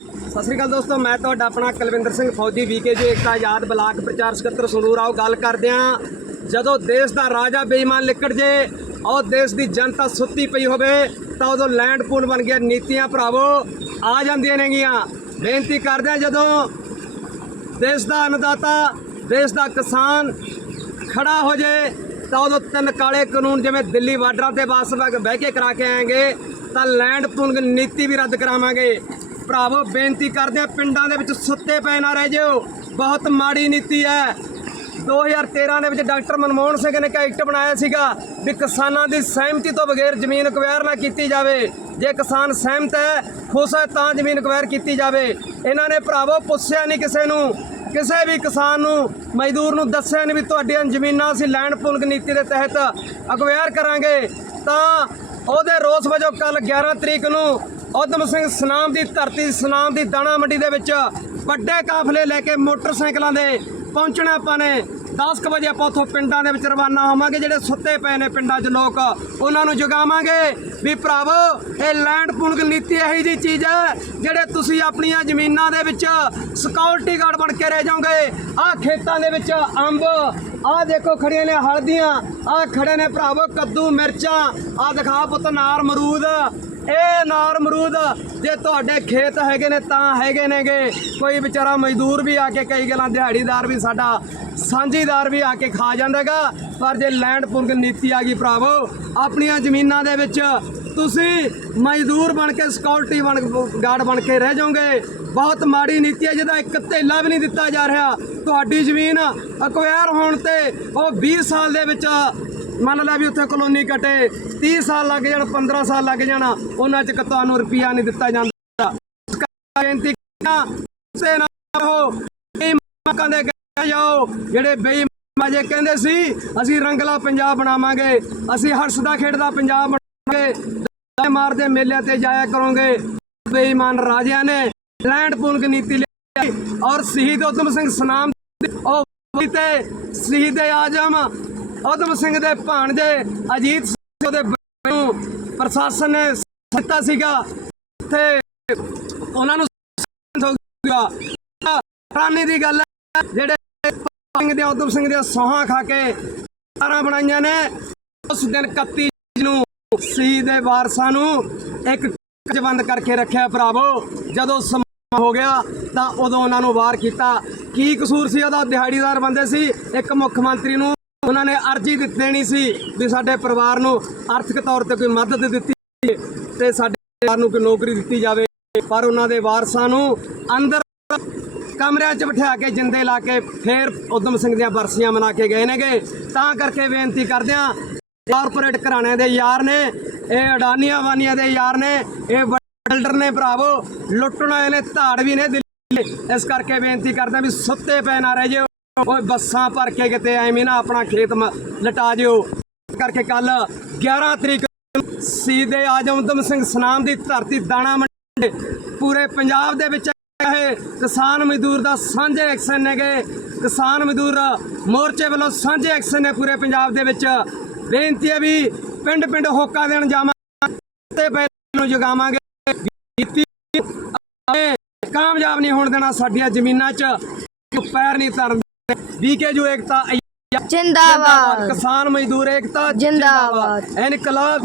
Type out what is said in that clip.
ਸਤਿ ਸ੍ਰੀ ਅਕਾਲ ਦੋਸਤੋ, ਮੈਂ ਤੁਹਾਡਾ ਆਪਣਾ ਕੁਲਵਿੰਦਰ ਸਿੰਘ ਫੌਜੀ ਵੀਕੇ ਜੀ, ਏਕਤਾ ਆਜ਼ਾਦ ਬਲਾਕ ਪ੍ਰਚਾਰ ਸਕੱਤਰ ਸੰਗਰੂਰ ਆਓ, ਗੱਲ ਕਰਦੇ ਆਂ ਜਦੋਂ ਦੇਸ਼ ਦਾ ਰਾਜਾ ਬੇਈਮਾਨ ਲਿਕੜ ਜੇ ਔਰ ਦੇਸ਼ ਦੀ ਜਨਤਾ ਸੁੱਤੀ ਪਈ ਹੋਵੇ, ਤਾਂ ਉਦੋਂ ਲੈਂਡ ਪੂਲ ਬਣ ਗਿਆ, ਨੀਤੀਆਂ ਭਰਾਵੋ, ਆ ਜਾਂਦੀਆਂ ਨੇਗੀਆਂ। ਬੇਨਤੀ ਕਰਦੇ ਆਂ ਜਦੋਂ ਦੇਸ਼ ਦਾ ਅਨਦਾਤਾ, ਦੇਸ਼ ਦਾ ਕਿਸਾਨ ਖੜਾ ਹੋ ਜੇ, ਤਾਂ ਉਦੋਂ ਤਿੰਨ ਕਾਲੇ ਕਾਨੂੰਨ ਜਿਵੇਂ ਦਿੱਲੀ ਬਾਰਡਰਾਂ ਤੇ ਬਾਸ ਬਹਿ ਕੇ ਕਰਾ ਕੇ ਆਏਗੇ, ਤਾਂ ਲੈਂਡ ਪੂਲਿੰਗ ਨੀਤੀ ਵੀ ਰੱਦ ਕਰਾਵਾਂਗੇ। ਭਰਾਵੋ, ਬੇਨਤੀ ਕਰਦੇ ਆ ਪਿੰਡਾਂ ਦੇ ਵਿੱਚ ਸੁੱਤੇ ਪਏ ਨਾ ਰਹਿ ਜਿਓ। ਬਹੁਤ ਮਾੜੀ ਨੀਤੀ ਹੈ। 2013 ਦੇ ਵਿੱਚ ਡਾਕਟਰ ਮਨਮੋਹਨ ਸਿੰਘ ਨੇ ਇੱਕ ਐਕਟ ਬਣਾਇਆ ਸੀਗਾ ਵੀ ਕਿਸਾਨਾਂ ਦੀ ਸਹਿਮਤੀ ਤੋਂ ਬਗੈਰ ਜ਼ਮੀਨ ਅਕਵਾਇਰ ਨਾ ਕੀਤੀ ਜਾਵੇ। ਜੇ ਕਿਸਾਨ ਸਹਿਮਤ ਹੈ, ਖੁਸ਼ ਹੈ, ਤਾਂ ਜ਼ਮੀਨ ਅਕਵਾਇਰ ਕੀਤੀ ਜਾਵੇ। ਇਹਨਾਂ ਨੇ ਭਰਾਵੋ, ਪੁੱਛਿਆ ਨਹੀਂ ਕਿਸੇ ਨੂੰ। ਕਿਸੇ ਵੀ ਕਿਸਾਨ ਨੂੰ, ਮਜ਼ਦੂਰ ਨੂੰ ਦੱਸਿਆ ਨਹੀਂ ਵੀ ਤੁਹਾਡੀਆਂ ਜ਼ਮੀਨਾਂ ਅਸੀਂ ਲੈਂਡ ਪੂਲਿੰਗ ਨੀਤੀ ਦੇ ਤਹਿਤ ਅਕਵਾਇਰ ਕਰਾਂਗੇ। ਤਾਂ ਉਹਦੇ ਰੋਸ ਵਜੋਂ ਕੱਲ 11 ਤਰੀਕ ਨੂੰ ਉਦਮ ਸਿੰਘ ਸਨਾਮ ਦੀ ਧਰਤੀ ਸਨਾਮ ਦੀ ਦਾਣਾ ਮੰਡੀ ਦੇ ਵਿੱਚ ਵੱਡੇ ਕਾਫਲੇ ਲੈ ਕੇ ਮੋਟਰਸਾਈਕਲਾਂ ਦੇ ਪਹੁੰਚਣਾ ਆਪਾਂ ਨੇ। 10 ਕੁ ਵਜੇ ਆਪਾਂ ਉੱਥੋਂ ਪਿੰਡਾਂ ਦੇ ਵਿੱਚ ਰਵਾਨਾ ਹੋਵਾਂਗੇ, ਜਿਹੜੇ ਸੁੱਤੇ ਪਏ ਨੇ ਪਿੰਡਾਂ 'ਚ ਲੋਕ, ਉਹਨਾਂ ਨੂੰ ਜਗਾਵਾਂਗੇ। ਵੀ ਭਰਾਵੋ, ਇਹ ਲੈਂਡ ਪੂਲਿੰਗ ਨੀਤੀ ਇਹੀ ਜੀ ਚੀਜ਼ ਹੈ, ਜਿਹੜੇ ਤੁਸੀਂ ਆਪਣੀਆਂ ਜ਼ਮੀਨਾਂ ਦੇ ਵਿੱਚ ਸਿਕਿਉਰਿਟੀ ਗਾਰਡ ਬਣ ਕੇ ਰਹਿ ਜਾਓਗੇ। ਆਹ ਖੇਤਾਂ ਦੇ ਵਿੱਚ ਅੰਬ, ਆਹ ਦੇਖੋ ਖੜੀਆਂ ਨੇ ਹਲਦੀਆਂ, ਆਹ ਖੜੇ ਨੇ ਭਰਾਵੋ, ਕੱਦੂ, ਮਿਰਚਾਂ, ਆਹ ਦਿਖਾ ਪੁੱਤ, ਨਾਰ, ਮਰੂਦ। ਇਹ ਅਨਾਰ ਅਮਰੂਦ ਜੇ ਤੁਹਾਡੇ ਖੇਤ ਹੈਗੇ ਨੇ ਤਾਂ ਹੈਗੇ ਨੇਗੇ। ਕੋਈ ਵਿਚਾਰਾ ਮਜ਼ਦੂਰ ਵੀ ਆ ਕੇ ਕਈ ਗੱਲਾਂ ਦਿਹਾੜੀਦਾਰ ਵੀ ਸਾਡਾ, ਸਾਂਝੀਦਾਰ ਵੀ ਆ ਕੇ ਖਾ ਜਾਂਦਾਗਾ। ਪਰ ਜੇ ਲੈਂਡ ਪੁਲਿੰਗ ਨੀਤੀ ਆ ਗਈ ਭਰਾਵੋ, ਆਪਣੀਆਂ ਜ਼ਮੀਨਾਂ ਦੇ ਵਿੱਚ ਤੁਸੀਂ ਮਜ਼ਦੂਰ ਬਣ ਕੇ ਸਿਕਿਉਰਿਟੀ ਬਣ ਗਾਰਡ ਬਣ ਕੇ ਰਹਿ ਜਾਓਗੇ। ਬਹੁਤ ਮਾੜੀ ਨੀਤੀ ਹੈ ਜਿਹਦਾ ਇੱਕ ਧੇਲਾ ਵੀ ਨਹੀਂ ਦਿੱਤਾ ਜਾ ਰਿਹਾ। ਤੁਹਾਡੀ ਜ਼ਮੀਨ ਅਕਵਾਇਰ ਹੋਣ ਤੇ ਉਹ 20 ਸਾਲ ਦੇ ਵਿੱਚ ਮੰਨ ਲੈ ਵੀ ਉੱਥੇ ਕਲੋਨੀ ਕੱਟੇ 30 ਸਾਲ ਲੱਗ ਜਾਣ 15 ਸਾਲ ਲੱਗ ਜਾਣ, ਉਹਨਾਂ ਚ ਤੁਹਾਨੂੰ ਰੁਪਿਆ ਨਹੀਂ ਦਿੱਤਾ ਜਾਂਦਾ। ਬੇਨਤੀ ਸੇ ਨਾ ਰਹੋ। ਬੇਈਮਾਨਾਂ ਦੇ ਕਹਿ ਜਾਓ। ਜਿਹੜੇ ਬੇਈਮਾਨ ਜੇ ਕਹਿੰਦੇ ਸੀ, ਅਸੀਂ ਰੰਗਲਾ ਪੰਜਾਬ ਬਣਾਵਾਂਗੇ, ਅਸੀਂ ਹਰਸਦਾ ਖੇਡਦਾ ਪੰਜਾਬ ਬਣਾਵਾਂਗੇ ਮਾਰਦੇ ਮੇਲਿਆਂ ਤੇ ਜਾਇਆ ਕਰੋਗੇ। ਬੇਈਮਾਨ ਰਾਜਿਆਂ ਨੇ ਲੈਂਡ ਪੂਲਿੰਗ ਨੀਤੀ ਲਈ ਔਰ ਸ਼ਹੀਦ ਉਦਮ ਸਿੰਘ ਸਨਾਮ ਉਹ ਤੇ ਸ਼ਹੀਦ ਆਜਮ ਉਦਮ ਸਿੰਘ ਦੇ ਭਾਣਜੇ ਅਜੀਤ ਸਿੰਘ ਉਹਦੇ ਨੂੰ ਪ੍ਰਸ਼ਾਸਨ ਨੇ ਦਿੱਤਾ ਸੀਗਾ ਤੇ ਉਹਨਾਂ ਨੂੰ ਹੋ ਗਿਆ। ਰਾਨੀ ਦੀ ਗੱਲ ਹੈ, ਜਿਹੜੇ ਸਿੰਘ ਦੇ ਉਦਮ ਸਿੰਘ ਦੇ ਸੋਹਾਂ ਖਾ ਕੇ ਸਾਰਾ ਬਣਾਈਆਂ ਨੇ, ਉਸ ਦਿਨ 31 ਨੂੰ ਸ਼ਹੀਦ ਦੇ ਵਾਰਸਾਂ ਨੂੰ ਇੱਕ ਚ ਬੰਦ ਕਰਕੇ ਰੱਖਿਆ ਭਰਾਵੋ। ਜਦੋਂ ਸਮਾਂ ਹੋ ਗਿਆ ਤਾਂ ਉਦੋਂ ਉਹਨਾਂ ਨੂੰ ਵਾਰ ਕੀਤਾ। ਕੀ ਕਸੂਰ ਸੀ ਉਹਦਾ? ਦਿਹਾੜੀਦਾਰ ਬੰਦੇ ਸੀ। ਇੱਕ ਮੁੱਖ ਮੰਤਰੀ ਨੂੰ ਉਹਨਾਂ ਨੇ ਅਰਜ਼ੀ ਦਿੱਤੀ ਦੇਣੀ ਸੀ ਵੀ ਸਾਡੇ ਪਰਿਵਾਰ ਨੂੰ ਆਰਥਿਕ ਤੌਰ ਤੇ ਕੋਈ ਮਦਦ ਦਿੱਤੀ ਤੇ ਸਾਡੇ ਪਰਿਵਾਰ ਨੂੰ ਕੋਈ ਨੌਕਰੀ ਦਿੱਤੀ ਜਾਵੇ। ਪਰ ਉਹਨਾਂ ਦੇ ਵਾਰਸਾਂ ਨੂੰ ਅੰਦਰ ਕਮਰਿਆਂ 'ਚ ਬਿਠਾ ਕੇ ਜਿੰਦੇ ਲਾ ਕੇ ਫੇਰ ਉਦਮ ਸਿੰਘ ਦੀਆਂ ਬਰਸੀਆਂ ਮਨਾ ਕੇ ਗਏ ਨੇਗੇ। ਤਾਂ ਕਰਕੇ ਬੇਨਤੀ ਕਰਦੇ ਆ ਕਾਰਪੋਰੇਟ ਘਰਾਣਿਆਂ ਦੇ ਯਾਰ ਨੇ, ਇਹ ਅਡਾਨੀਆਂ ਵਾਨੀਆਂ ਦੇ ਯਾਰ ਨੇ, ਇਹ ਬਿਲਡਰ ਨੇ ਭਰਾਵੋ, ਲੁੱਟਣ ਆਏ ਨੇ, ਧਾੜ ਵੀ ਨੇ ਦਿੱਲੀ। ਇਸ ਕਰਕੇ ਬੇਨਤੀ ਕਰਦੇ ਵੀ ਸੁੱਤੇ ਪੈ ਨਾ ਰਹਿ ਜਿਓ। ਓਏ ਬੱਸਾਂ ਭਰ ਕੇ ਕਿਤੇ ਐਵੇਂ ਨਾ ਆਪਣਾ ਖੇਤ ਲਟਾ ਜਿਓ ਕਰਕੇ ਕੱਲ 11 ਤਰੀਕ ਸੀਦੇ ਆਜਮ ਉਦਮ ਸਿੰਘ ਸਨਾਮ ਦੀ ਧਰਤੀ ਦਾਣਾ ਮੰਡੀ, ਪੂਰੇ ਪੰਜਾਬ ਦੇ ਵਿੱਚ ਇਹ ਕਿਸਾਨ ਮਜ਼ਦੂਰ ਦਾ ਸਾਂਝੇ ਐਕਸ਼ਨ ਨੇਗੇ ਕਿਸਾਨ ਮਜ਼ਦੂਰ ਮੋਰਚੇ ਵੱਲੋਂ ਸਾਂਝੇ ਐਕਸ਼ਨ ਨੇ ਪੂਰੇ ਪੰਜਾਬ ਦੇ ਵਿੱਚ। ਬੇਨਤੀ ਹੈ ਵੀ ਪਿੰਡ ਪਿੰਡ ਹੋਕਾ ਦੇਣ ਜਾਵਾਂ ਤੇ ਪਹਿਲਾਂ ਜਗਾਵਾਂਗੇ। ਕਾਮਯਾਬ ਨਹੀਂ ਹੋਣ ਦੇਣਾ ਸਾਡੀਆਂ ਜ਼ਮੀਨਾਂ 'ਚ, ਪੈਰ ਨਹੀਂ ਧਰਨ ਵੀਕੇਜੂ ਏਕਤਾ ਜਿੰਦਾਬਾਦ ਕਿਸਾਨ ਮਜ਼ਦੂਰ ਏਕਤਾ ਜਿੰਦਾਬਾਦ। ਇਨਕਲਾਬ